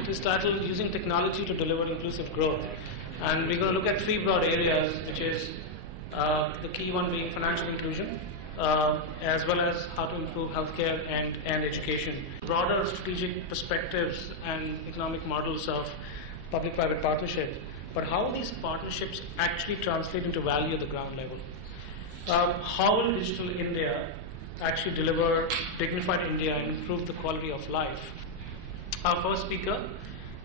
it is titled Using Technology to Deliver Inclusive Growth. And we're going to look at three broad areas, which is the key one being financial inclusion, as well as how to improve healthcare and education. Broader strategic perspectives and economic models of public-private partnership, but how these partnerships actually translate into value at the ground level. How will Digital India actually deliver dignified India and improve the quality of life? Our first speaker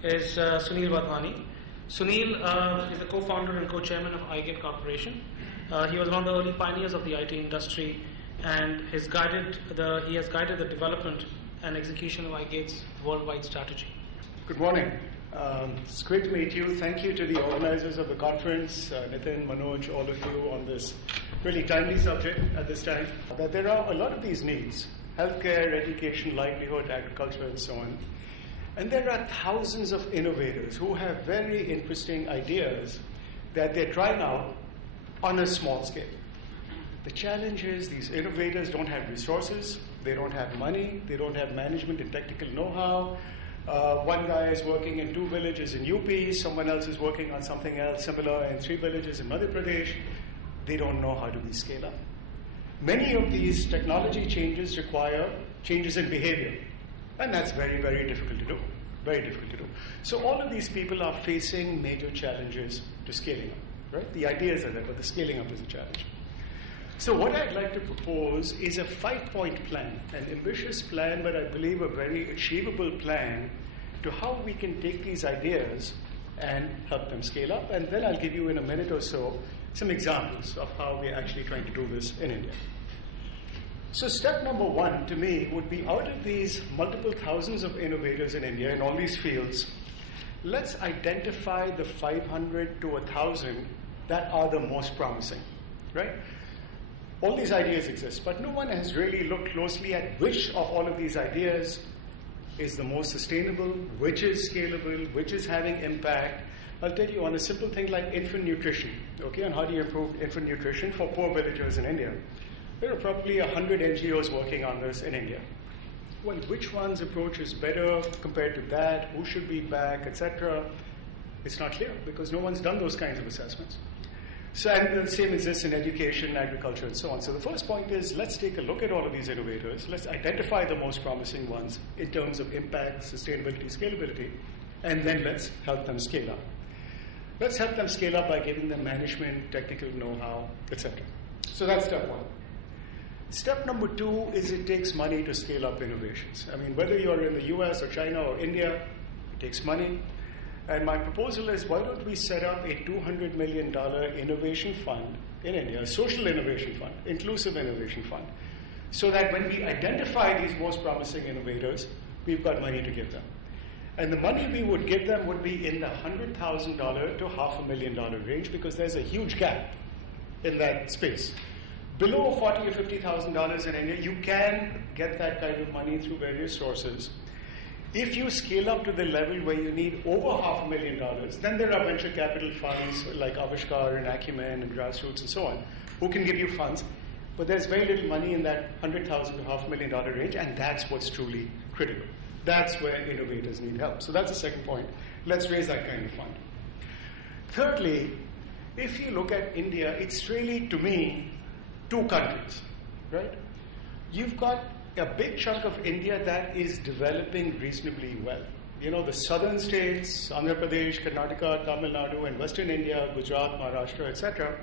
is Sunil Wadhwani. Sunil is the co-founder and co-chairman of iGate Corporation. He was one of the early pioneers of the IT industry, and he has guided the development and execution of iGate's worldwide strategy. Good morning. It's great to meet you. Thank you to the organizers of the conference, Nitin, Manoj, all of you, on this really timely subject at this time. That there are a lot of these needs: healthcare, education, livelihood, agriculture, and so on. And there are thousands of innovators who have very interesting ideas that they're trying out on a small scale. The challenge is these innovators don't have resources, they don't have money, they don't have management and technical know-how. One guy is working in 2 villages in UP, someone else is working on something else similar in 3 villages in Madhya Pradesh. They don't know how to be scaled up. Many of these technology changes require changes in behavior, and that's very, very difficult to do. Very difficult to do. So all of these people are facing major challenges to scaling up, right? The ideas are there, but the scaling up is a challenge. So what I'd like to propose is a 5-point plan, an ambitious plan, but I believe a very achievable plan to how we can take these ideas and help them scale up. And then I'll give you in a minute or so some examples of how we're actually trying to do this in India. So step number 1 to me would be, out of these multiple thousands of innovators in India in all these fields, let's identify the 500 to 1,000 that are the most promising, right? All these ideas exist, but no one has really looked closely at which of all of these ideas is the most sustainable, which is scalable, which is having impact. I'll tell you on a simple thing like infant nutrition, okay, and how do you improve infant nutrition for poor villagers in India. There are probably 100 NGOs working on this in India. Well, which one's approach is better compared to that, who should be back, etc., it's not clear because no one's done those kinds of assessments. So, and the same exists in education, agriculture, and so on. So the first point is, let's take a look at all of these innovators. Let's identify the most promising ones in terms of impact, sustainability, scalability, and then let's help them scale up. Let's help them scale up by giving them management, technical know-how, etc. So that's step 1. Step number 2 is it takes money to scale up innovations. I mean, whether you're in the US or China or India, it takes money. And my proposal is, why don't we set up a $200 million innovation fund in India, a social innovation fund, inclusive innovation fund, so that when we identify these most promising innovators, we've got money to give them. And the money we would give them would be in the $100,000 to $500,000 range, because there's a huge gap in that space. Below $40,000 or $50,000 in India, you can get that kind of money through various sources. If you scale up to the level where you need over $500,000, then there are venture capital funds like Avishkar and Acumen and Grassroots and so on, who can give you funds. But there's very little money in that $100,000 to $500,000 range, and that's what's truly critical. That's where innovators need help. So that's the second point. Let's raise that kind of fund. Thirdly, if you look at India, it's really, to me, 2 countries, right? You've got a big chunk of India that is developing reasonably well. You know, the southern states, Andhra Pradesh, Karnataka, Tamil Nadu, and western India, Gujarat, Maharashtra, etc.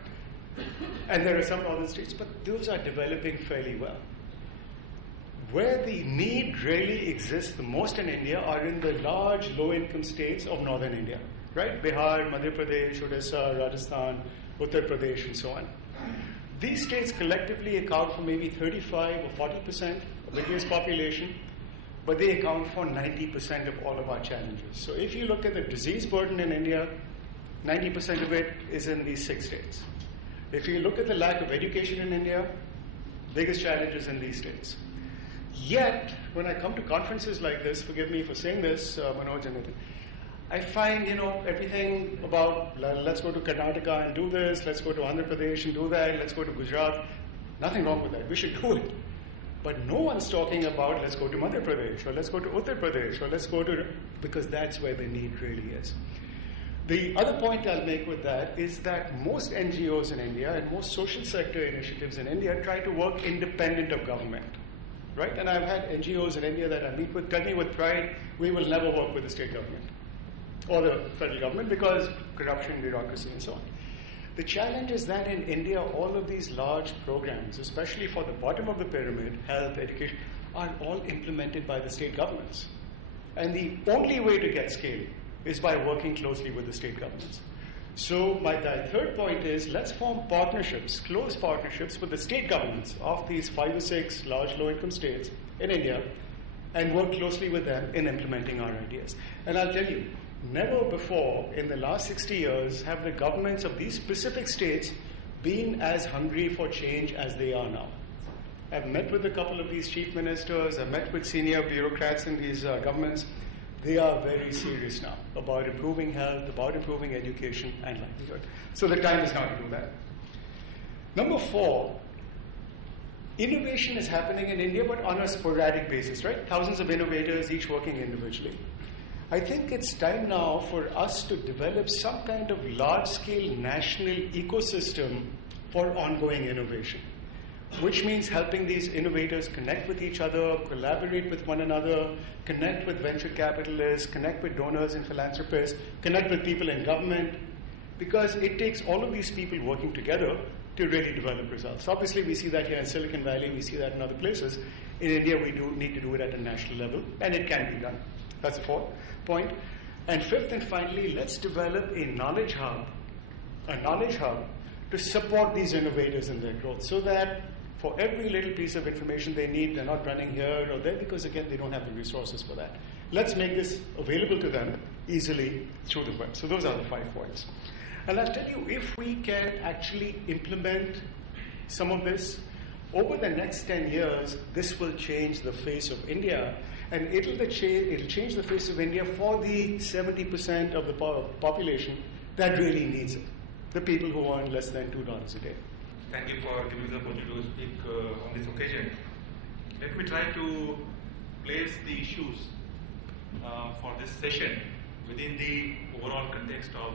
And there are some northern states, but those are developing fairly well. Where the need really exists the most in India are in the large low-income states of northern India, right? Bihar, Madhya Pradesh, Odisha, Rajasthan, Uttar Pradesh, and so on. These states collectively account for maybe 35 or 40% of India's population, but they account for 90% of all of our challenges. So if you look at the disease burden in India, 90% of it is in these 6 states. If you look at the lack of education in India, biggest challenge is in these states. Yet, when I come to conferences like this, forgive me for saying this, Manoj and Nitin, I find, everything about, let's go to Karnataka and do this, let's go to Andhra Pradesh and do that, let's go to Gujarat. Nothing wrong with that. We should do it. But no one's talking about let's go to Madhya Pradesh or let's go to Uttar Pradesh or let's go to, because that's where the need really is. The other point I'll make with that is that most NGOs in India and most social sector initiatives in India try to work independent of government, right? And I've had NGOs in India that I meet with tell me with pride, we will never work with the state government or the federal government because corruption, bureaucracy, and so on. The challenge is that in India, all of these large programs, especially for the bottom of the pyramid, health, education, are all implemented by the state governments. And the only way to get scale is by working closely with the state governments. So my third point is let's form partnerships, close partnerships with the state governments of these 5 or 6 large low-income states in India and work closely with them in implementing our ideas. And I'll tell you, never before in the last 60 years have the governments of these specific states been as hungry for change as they are now. I've met with a couple of these chief ministers, I've met with senior bureaucrats in these governments. They are very serious now about improving health, about improving education and livelihood. So the time is now to do that. Number 4, innovation is happening in India but on a sporadic basis, right? Thousands of innovators, each working individually. I think it's time now for us to develop some kind of large-scale national ecosystem for ongoing innovation, which means helping these innovators connect with each other, collaborate with one another, connect with venture capitalists, connect with donors and philanthropists, connect with people in government, because it takes all of these people working together to really develop results. Obviously, we see that here in Silicon Valley, we see that in other places. In India, we do need to do it at a national level, and it can be done. That's the 4th point. And 5th and finally, let's develop a knowledge hub to support these innovators in their growth so that for every little piece of information they need, they're not running here or there because, again, they don't have the resources for that. Let's make this available to them easily through the web. So those are the 5 points. And I'll tell you, if we can actually implement some of this, over the next 10 years, this will change the face of India. And it'll change the face of India for the 70% of the population that really needs it, the people who earn less than $2 a day. Thank you for giving the opportunity to speak on this occasion. Let me try to place the issues for this session within the overall context of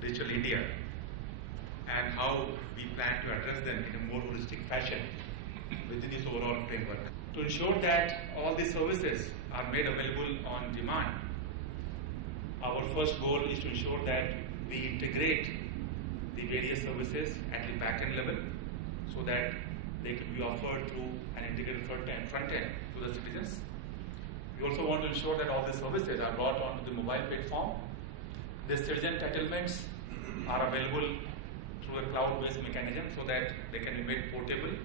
Digital India and how we plan to address them in a more holistic fashion within this overall framework. To ensure that all these services are made available on demand, our first goal is to ensure that we integrate the various services at the back-end level so that they can be offered through an integrated front end to the citizens. We also want to ensure that all the services are brought onto the mobile platform. The citizen settlements are available through a cloud-based mechanism so that they can be made portable.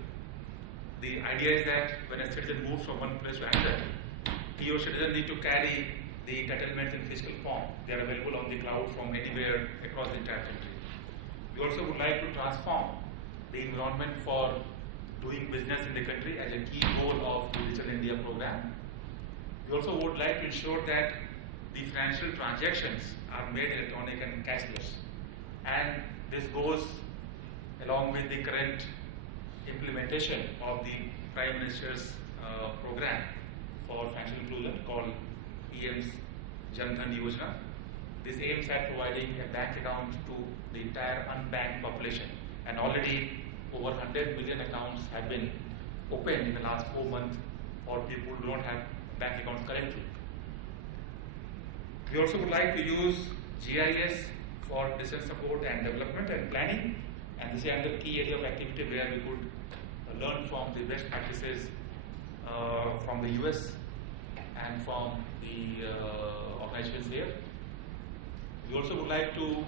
The idea is that when a citizen moves from one place to another, he or she doesn't need to carry the settlements in physical form. They are available on the cloud from anywhere across the entire country. We also would like to transform the environment for doing business in the country as a key goal of the Digital India program. We also would like to ensure that the financial transactions are made electronic and cashless. And this goes along with the current implementation of the Prime Minister's program for financial inclusion called PM's Jan Dhan Yojana. This aims at providing a bank account to the entire unbanked population, and already over 100 million accounts have been opened in the last 4 months for people who do not have bank accounts currently. We also would like to use GIS for decision support and development and planning, and this is another key area of activity where we could learn from the best practices from the US and from the organizations here. We also would like to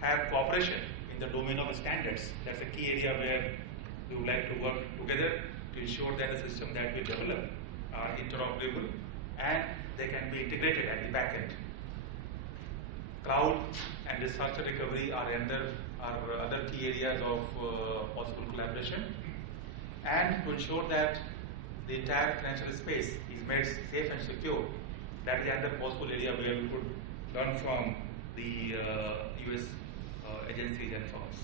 have cooperation in the domain of standards. That's a key area where we would like to work together to ensure that the system that we develop are interoperable and they can be integrated at the back end. Cloud and disaster recovery are other key areas of possible collaboration, and to ensure that the entire financial space is made safe and secure. That is another possible area where we could learn from the US agencies and firms.